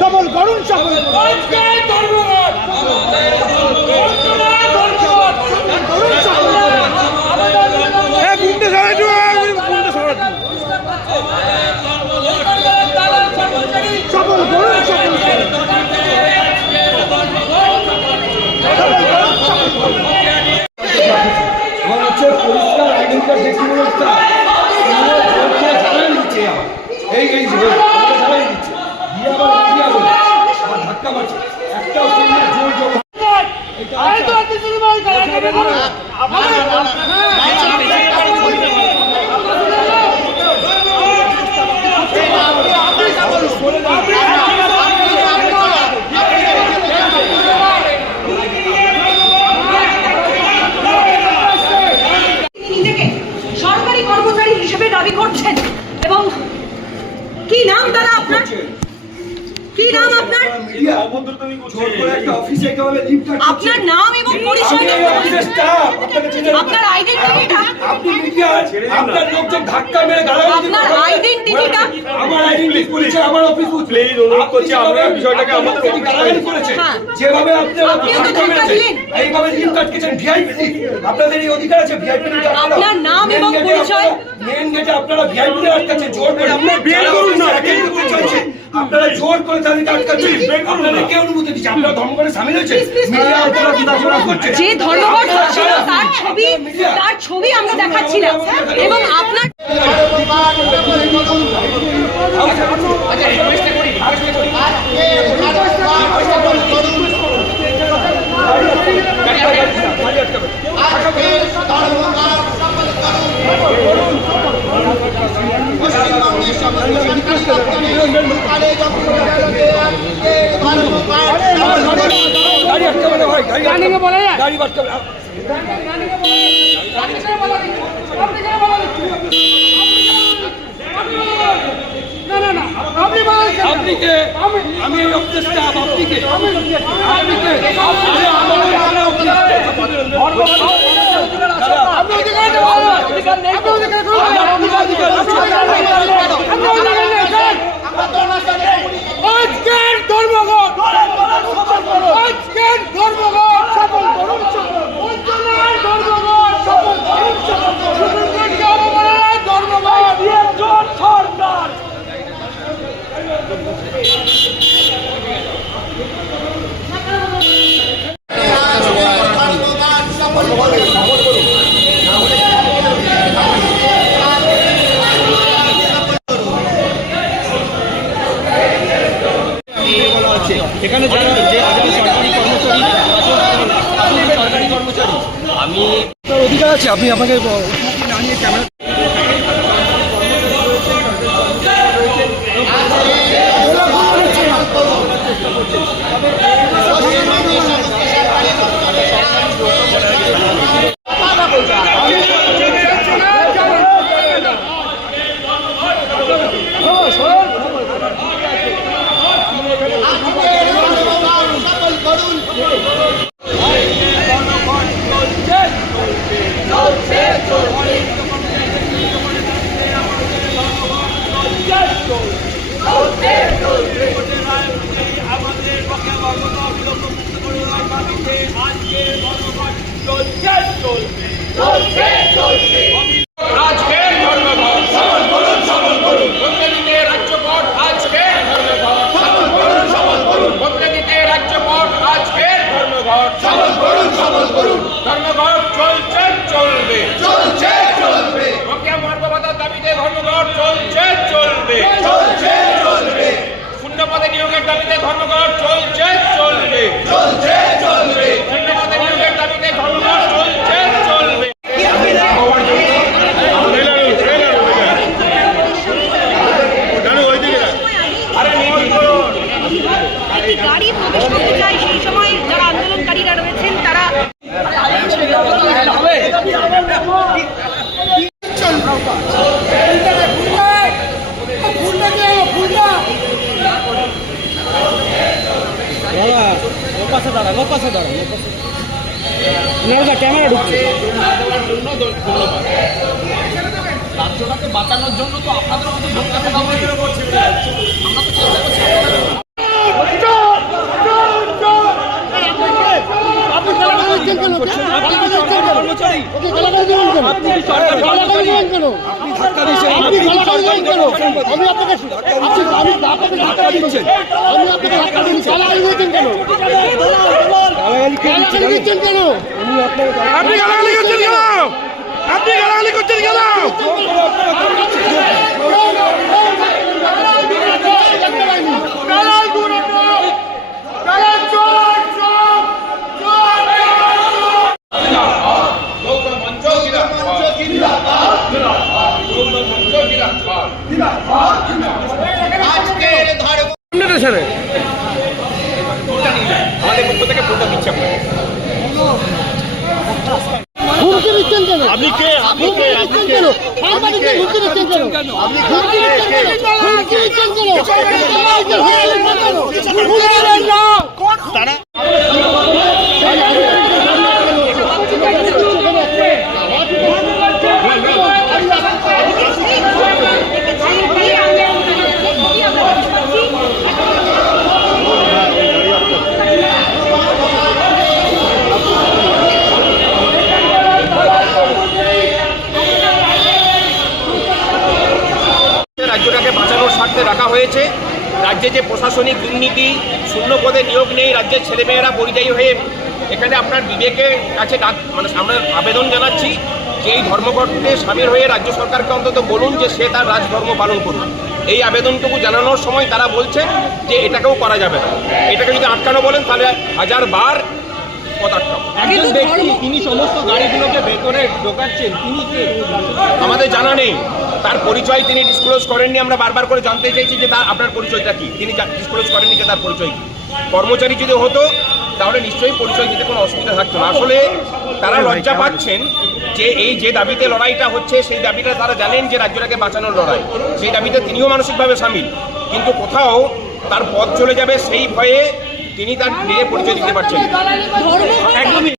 সফল করুন, সফল সরকারি কর্মচারী হিসেবে দাবি করছেন। এবং কি নাম দাদা আপনার? কি নাম আপনার? আপনার নাম এবং পরিচয়, আপনার আইডেন্টিটিটা, আপনার লোকজন ধাক্কা মেরে আপনার আইডেন্টিটিটা, আমার আইডেন্টিটি করেছে আমার অফিস প্লিজ অনুরোধ করছি আমরা বিষয়টাকে আমাদের অফিসে করেছে যেভাবে আপনারা ধাক্কা মেরেছেন এইভাবে লিঙ্ক আটকেছেন ভিআইপি আপনাদের এই অধিকার আছে ভিআইপি আপনার নাম এবং পরিচয়। মেন গেটে আপনারা ভিআইপি আটকাচ্ছেন জোর করে আপনারা বের করুন না আপনারা জোর করে তাদেরকে আটকাচ্ছেন আপনারা কে অনুমতি দিচ্ছে আপনারা ধর্মঘটে শামিল হয়েছে মিডিয়া আপনারা বিধাচনা করছে যে ধর্মঘট হচ্ছিল তার ছবি আমরা দেখাচ্ছিলাম এবং আপনার আমি এখানে সরকারি কর্মচারী আমি অধিকার আছে আপনি আমাকে না নিয়ে ক্যামেরা ক্যামেরা ঢুকছে রাজ্যটাকে বাঁচানোর জন্য তো আপনাদের মতো আমরা তো চেষ্টা করছি আমি আপনাকে আমি আপনাকে ধাক্কা দিচ্ছেন, আমি আপনাকে ধাক্কা দিচ্ছি, গালাগালি দিচ্ছেন কেন? গালাগালি দিচ্ছেন কেন? আপনি গালাগালি করছেন কেন? আপনি গালাগালি করছেন কেন? আমাদের পক্ষ থেকে ভোটটা দিচ্ছে আপনাকে। হুমকি দিচ্ছেন কেন? আপনি কে? আপনি কে? আপনি কে? কেন? সাংবাদিকদের হুমকি দিচ্ছেন কেন? হুমকি দিচ্ছেন কেন? হুমকি দিচ্ছেন কেন? সাংবাদিকদের হুমকি দিচ্ছেন কেন? তারা রাজ্যটাকে বাঁচানোর স্বার্থে রাখা হয়েছে। রাজ্যে যে প্রশাসনিক দুর্নীতি, শূন্য পদে নিয়োগ নেই, রাজ্যের ছেলেমেয়েরা পরিযায়ী হয়ে এখানে আপনার বিবেকের কাছে মানে আমরা আবেদন জানাচ্ছি যে এই ধর্মঘটে সামিল হয়ে রাজ্য সরকারকে অন্তত বলুন যে সে তার রাজধর্ম পালন করুন। এই আবেদনটুকু জানানোর সময় তারা বলছেন যে এটাকেও করা যাবে না। এটাকে যদি আটকানো বলেন তাহলে 1000 বার পথ আটকাবো। একজন ব্যক্তি তিনি সমস্ত গাড়িগুলোকে ভেতরে ঢোকাচ্ছেন, তিনি কে আমাদের জানা নেই। তার পরিচয় তিনি ডিসক্লোজ করেননি। আমরা বারবার করে জানতে চাইছি যে তার আপনার পরিচয়টা কি, তিনি ডিসক্লোজ করেননি যে তার পরিচয় কি। কর্মচারী যদি হতো তাহলে নিশ্চয়ই পরিচয় দিতে কোনো অসুবিধা থাকতো না। আসলে তারা লজ্জা পাচ্ছেন যে এই যে দাবিতে লড়াইটা হচ্ছে সেই দাবিটা তারা জানেন যে রাজ্যটাকে বাঁচানোর লড়াই, সেই দাবিতে তিনিও মানসিকভাবে সামিল, কিন্তু কোথাও তার পথ চলে যাবে সেই ভয়ে তিনি তার নিজের পরিচয় দিতে পারছেন না। একদমই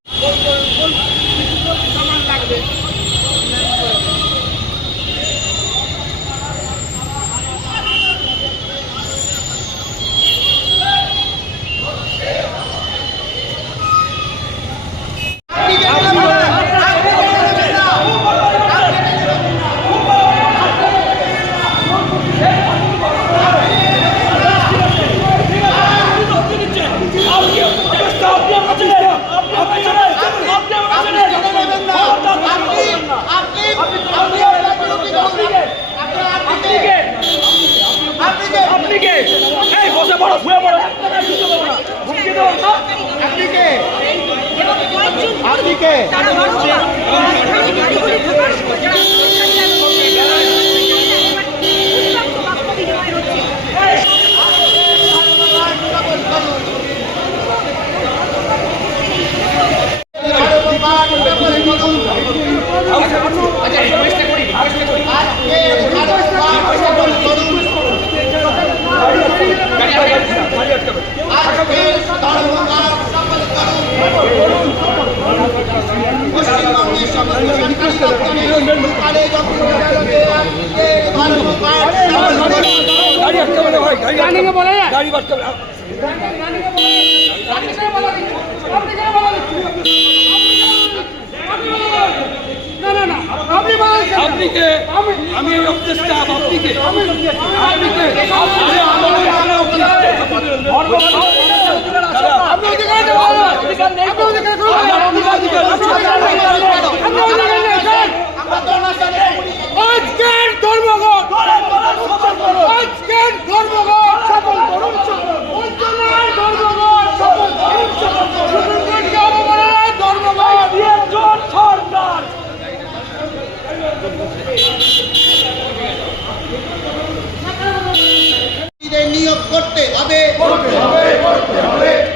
আমি আজকের ধর্মঘট, আজকের ধর্মঘট সফল করুন, ধর্মঘট সফল করুন, সুপ্রিমকোর্টকে অবমাননার ধর্মঘট সরকার। নিয়োগ করতে হবে,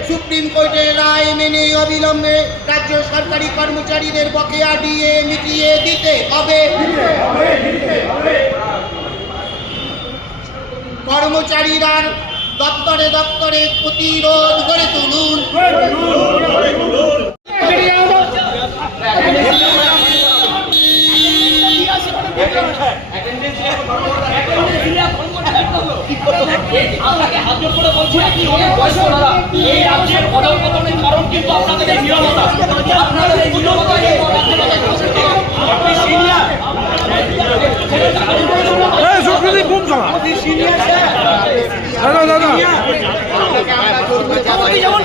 সুপ্রিম কোর্টের রায় মেনে অবিলম্বে রাজ্য সরকারি কর্মচারীদের বকেয়া ডিএ মিটিয়ে দিতে হবে। কর্মচারীরা দপ্তরে দপ্তরে প্রতিরোধ গড়ে তুলুন। আপনাকে হাত জোর করে বলছি, আপনি অনেক বয়স্ক দাদা, এই রাজ্যের অধঃপতনের কারণ কিন্তু আপনাদের এই নীরবতা, আপনাদের এই নীরবতা আপনি সিনিয়র সংস্কৃতি খুব খারাপ দাদা দাদা মুখ্যমন্ত্রী যেমন